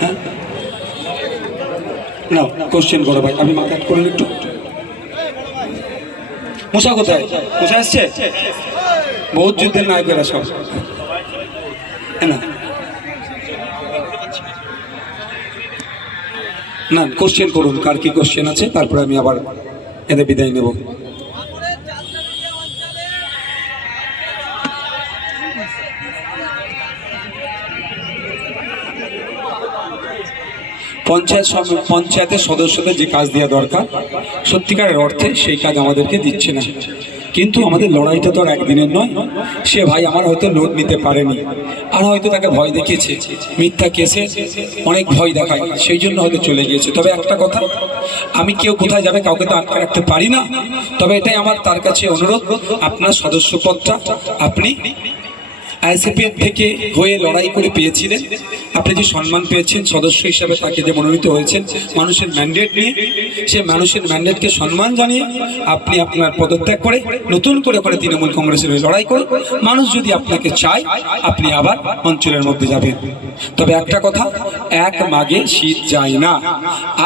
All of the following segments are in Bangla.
হ্যাঁ না কোশ্চেন করো ভাই, আমি মাথা করুন একটু। মুসা কোথায়? মুসা আসছে? বহুত যুদ্ধের নায়কেরা সব, না না কোশ্চেন করুন, কার কি কোশ্চেন আছে, তারপরে আমি আবার এদের বিদায় নেব। পঞ্চায়েতের সদস্যদের যে কাজ দেওয়া দরকার সত্যিকারের অর্থে সেই কাজ আমাদেরকে দিচ্ছে না। কিন্তু আমাদের লড়াইটা তো আর একদিনের নয়। সে ভাই আমার হয়তো লোড নিতে পারেনি, আর হয়তো তাকে ভয় দেখিয়েছে, মিথ্যা কেসে অনেক ভয় দেখায়, সেই জন্য হয়তো চলে গিয়েছে। তবে একটা কথা, আমি কেউ কোথায় যাবে কাউকে তো আটকে রাখতে পারি না। তবে এটাই আমার তার কাছে অনুরোধ, আপনার সদস্যপদটা আপনি আইএসএফের থেকে হয়ে লড়াই করে পেয়েছিলেন, আপনি যে সম্মান পেয়েছেন সদস্য হিসাবে, তাকে যে মনোনীত হয়েছেন মানুষের ম্যান্ডেট নিয়ে, সে মানুষের ম্যান্ডেটকে সম্মান জানিয়ে আপনি আপনার পদত্যাগ করে নতুন করে তৃণমূল কংগ্রেসের হয়ে লড়াই করে, মানুষ যদি আপনাকে চায় আপনি আবার অঞ্চলের মধ্যে যাবেন। তবে একটা কথা, এক মাঘে শীত যায় না।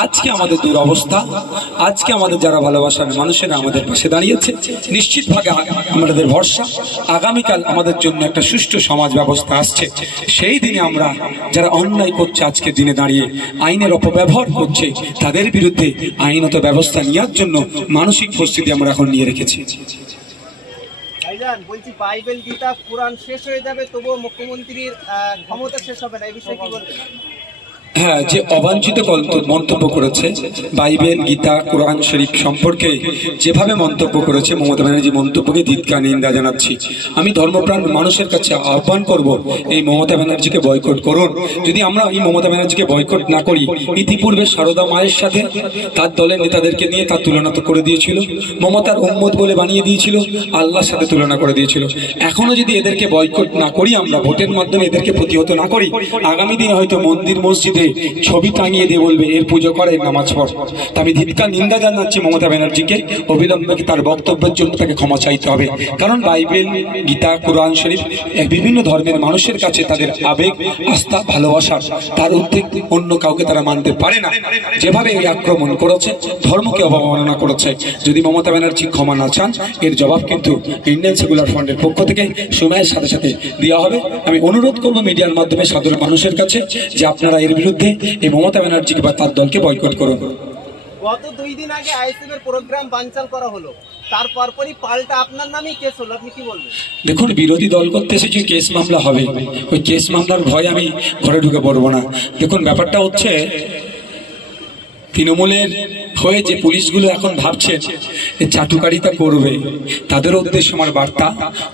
আজকে আমাদের দুরবস্থা, আজকে আমাদের যারা ভালোবাসার মানুষেরা আমাদের পাশে দাঁড়িয়েছে, নিশ্চিতভাবে আমাদের ভরসা আগামীকাল আমাদের জন্য একটা সুষ্ঠু সমাজ ব্যবস্থা আসছে। সেই দিনে আমরা যারা অন্যায় করছে আজকের দিনে দাঁড়িয়ে আইনের অপব্যবহার করছে, তাদের বিরুদ্ধে আইনত ব্যবস্থা নেওয়ার জন্য মানসিক প্রস্তুতি আমরা এখন নিয়ে রেখেছি। বলছি বাইবেল গীতা কোরআন শেষ হয়ে যাবে, তবুও মুখ্যমন্ত্রীর ক্ষমতা শেষ হবে না, এই বিষয়ে কি বলবেন? হ্যাঁ, যে অবাঞ্ছিত মন্তব্য করেছে বাইবেল গীতা কোরআন শরীফ সম্পর্কে যেভাবে মন্তব্য করেছে মমতা ব্যানার্জি, মন্তব্যকে ধিক্কার নিন্দা জানাচ্ছি। আমি ধর্মপ্রাণ মানুষের কাছে আহ্বান করব, এই মমতা ব্যানার্জিকে বয়কট করুন। যদি আমরা এই মমতা ব্যানার্জিকে বয়কট না করি, ইতিপূর্বে সারদা মায়ের সাথে তার দলের নেতাদেরকে নিয়ে তার তুলনা তো করে দিয়েছিল, মমতার উম্মত বলে বানিয়ে দিয়েছিল, আল্লাহর সাথে তুলনা করে দিয়েছিল। এখনো যদি এদেরকে বয়কট না করি, আমরা ভোটের মাধ্যমে এদেরকে প্রতিহত না করি, আগামী দিনে হয়তো মন্দির মসজিদে ছবি টাঙিয়ে দিয়ে বলবে এর পুজো করে, নামাজ পড়। তা আমি ধিক্কার নিন্দা জানাচ্ছি মমতা ব্যানার্জিকে, অবিলম্বে তার বক্তব্যের জন্য তাকে ক্ষমা চাইতে হবে। কারণ বাইবেল গীতা কোরআন শরীফ বিভিন্ন ধর্মের মানুষের কাছে তাদের আবেগ আস্থা ভালোবাসা, তার উদ্বেগ অন্য কাউকে তারা মানতে পারে না। যেভাবে এই আক্রমণ করেছে, ধর্মকে অবমাননা করেছে, যদি মমতা ব্যানার্জি ক্ষমা না চান, এর জবাব কিন্তু ইন্ডিয়ান সেকুলার ফ্রন্টের পক্ষ থেকে সময়ের সাথে সাথে দেওয়া হবে। আমি অনুরোধ করবো মিডিয়ার মাধ্যমে সাধারণ মানুষের কাছে যে আপনারা এর বিরুদ্ধে এই মমতা ব্যানার্জিকে বা তার দলকে বয়কট করুন। গত 2 দিন আগে আইএসএফ এর প্রোগ্রাম বানচাল করা হলো, তারপরই পাল্টা আপনার নামেই কেস হলো, আপনি কি বলবেন? দেখুন, বিরোধী দল করতে এসেছি, কেস মামলা হবে, ওই কেস মামলার ভয় আমি ঘরে ঢুকে পড়বো না। দেখুন, ব্যাপারটা হচ্ছে তৃণমূলের হয়ে যে পুলিশগুলো এখন ভাবছেন চাটুকারিতা করবে, তাদের উদ্দেশ্যে আমার বার্তা,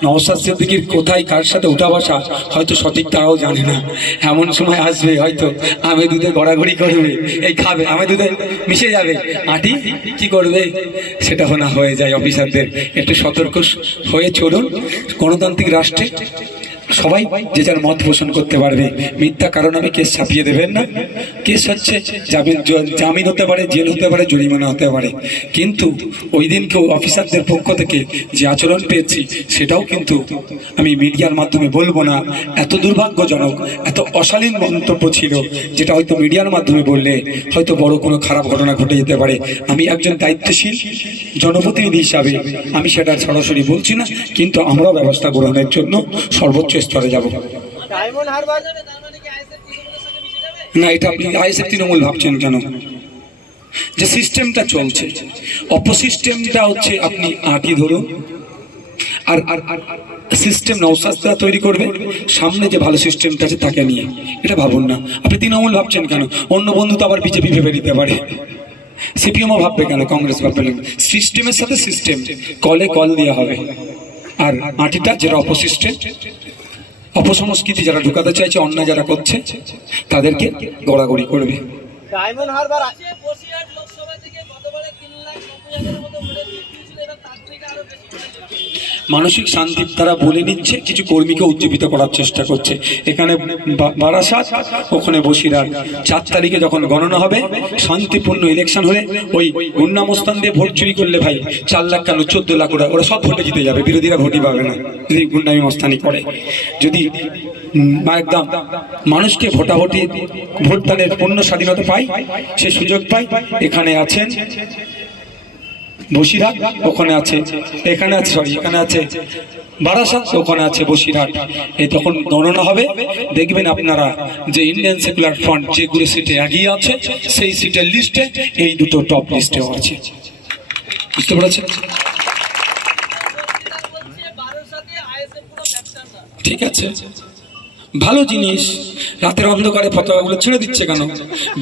নওশাদ সিদ্দিকীর কোথায় কার সাথে উঠা বসা হয়তো সঠিক তারাও জানে না। এমন সময় আসবে হয়তো আমে দুধে গড়াগড়ি করবে, এই খাবে আমে দুধে মিশে যাবে, আটি কি করবে সেটা না হয়ে যায়। অফিসারদের একটু সতর্ক হয়ে চলুন। গণতান্ত্রিক রাষ্ট্রে সবাই যে যার মত পোষণ করতে পারবে, মিথ্যা কারণ আমি কেস ছাপিয়ে দেবেন না। কেস হচ্ছে জামিন হতে পারে, জেল হতে পারে, জরিমানা হতে পারে, কিন্তু ওই দিনকেও অফিসারদের পক্ষ থেকে যে আচরণ পেয়েছি সেটাও কিন্তু আমি মিডিয়ার মাধ্যমে বলবো না। এত দুর্ভাগ্যজনক, এত অশালীন মন্তব্য ছিল, যেটা হয়তো মিডিয়ার মাধ্যমে বললে হয়তো বড় কোনো খারাপ ঘটনা ঘটে যেতে পারে। আমি একজন দায়িত্বশীল জনপ্রতিনিধি হিসাবে আমি সেটা সরাসরি বলছি না, কিন্তু আমরাও ব্যবস্থা গ্রহণের জন্য সর্বোচ্চ স্তরে যাব না। এটা আপনি আইএসএফ তৃণমূল ভাবছেন কেন? যে সিস্টেমটা চলছে, অপসিস্টেমটা হচ্ছে আপনি আঁটি ধরুন, আর সিস্টেম নওশাদরা তৈরি করবে, সামনে যে ভালো সিস্টেমটা আছে তাকে নিয়ে, এটা ভাবুন না। আপনি তৃণমূল ভাবছেন কেন? অন্য বন্ধু তো আবার বিজেপি ভেবে নিতে পারে, সিপিএমও ভাববে কেন, কংগ্রেস ভাববে কেন? সিস্টেমের সাথে সিস্টেম, কলে কল দেওয়া হবে। আর আঁটিটা যেটা অপসিস্টেম, অপসংস্কৃতি যারা ঢুকাতে চাইছে, অন্যায় যারা করছে তাদেরকে গড়াগড়ি করবে। ডায়মন্ড হারবার মানসিক শান্তি তারা বলে নিচ্ছে, কিছু কর্মীকে উজ্জীবিত করার চেষ্টা করছে। এখানে বারাসাত, ওখানে বসিরহাট। 4 তারিখে যখন গণনা হবে, শান্তিপূর্ণ ইলেকশন হলে ওই গুন্ডামস্তান দিয়ে ভোট চুরি করলে ভাই 4 লাখ কেন 14 লাখ ওরা সব ভোটে জিতে যাবে, বিরোধীরা ভোটই পাবে না যদি গুন্ডামি মস্তানি করে। যদি একদম মানুষকে ভোটাভুটি ভোটদানের পূর্ণ স্বাধীনতা পাই, সে সুযোগ পাই। এখানে আছেন বসিরহাট, ওখানে আছে, এখানে আছে, সরি এখানে আছে বারাসাত, ওখানে আছে বসিরহাট। এই তখন গণনা হবে, দেখবেন আপনারা যে ইন্ডিয়ান সেকুলার ফ্রন্ট যেগুলো সিটে এগিয়ে আছে সেই সিটের লিস্টে এই দুটো টপ লিস্টেও আছে। বুঝতে পেরেছেন? ঠিক আছে, ভালো জিনিস। রাতের অন্ধকারে পতাকাগুলো ছেড়ে দিচ্ছে কেন,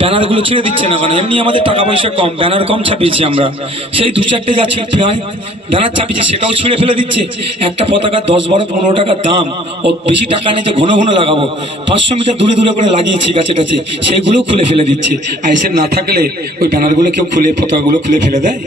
ব্যানারগুলো ছেড়ে দিচ্ছে না কেন? এমনি আমাদের টাকা পয়সা কম, ব্যানার কম ছাপিয়েছি আমরা, সেই 2-4টে যা ছিঁড়তে হয় ব্যানার ছাপিয়েছি সেটাও ছিঁড়ে ফেলে দিচ্ছে। একটা পতাকা 10-12-15 টাকার দাম, ও বেশি টাকা নিয়ে যে ঘন ঘন লাগাবো, 500 মিটার দূরে দূরে করে লাগিয়েছি গাছে টাছে, সেগুলোও খুলে ফেলে দিচ্ছে। আইএসএফ না থাকলে ওই ব্যানারগুলো কেউ খুলে, পতাকাগুলো খুলে ফেলে দেয়?